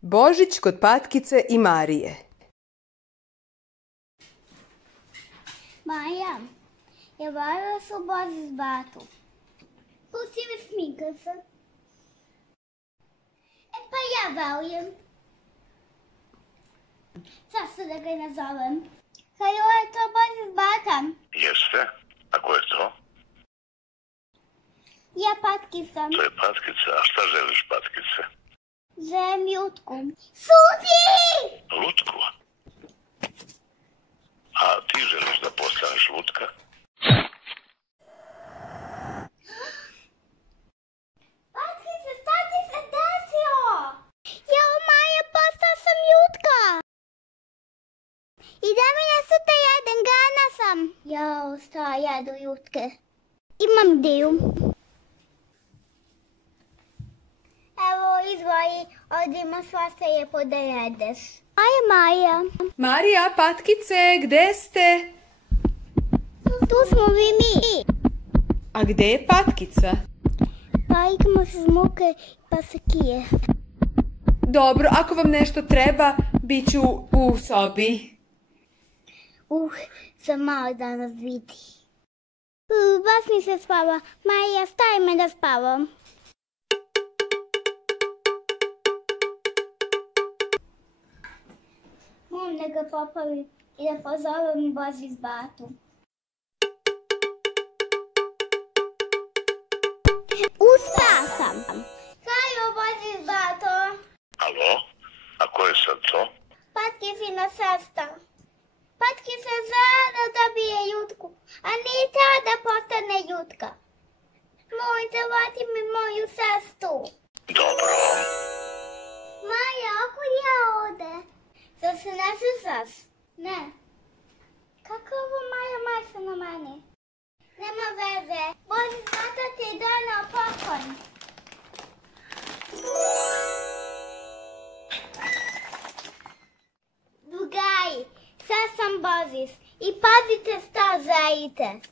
Božić kod Patkice i Marije. Maja, ja valjala se obozi s batu. Pusti me sminka se. Pa ja valjam. Zašto da ga nazovem? Hajo, je to obozi s batom? Jeste? A ko je to? Ja Patkica. To je Patkica. A šta želiš, Patkice? Želim jutku. Šuti! Lutku? A ti želiš da postaneš lutka? Patkica, šta ti se desio? Jao, Maja, postao sam jutka. I da mi nešto te jedem, gladna sam. Jao, šta jedu jutke? Imam ideju. Evo, izvoli, ovdje ima svašta lijepo da jedeš. Maja. Marija, Patkice, gde ste? Tu smo mi. A gde je Patkica? Pa igramo se žmuke pa se kije. Dobro, ako vam nešto treba, bit ću u sobi. Sam malo da nas vidi. Baš mi se spava. Maja, stavi me da spavam. Moram da ga popavim i da pozovem Boži s batu. Uspela sam. Hajo, Boži s bato. Alo? A ko je sad to? Patkicina sesta. Patkica žele da bije jutku, a nije ta da postane jutka. Mojte, vrati mi moju sestu. Dobro. Maja, ako ja ode? Zar se ne slušaš? Ne. Kako je ovo Maja majsa na mene? Nema veze. Boži s bata ti je donao popcorn. Drugari, sad sam Božis i pazite šta želite.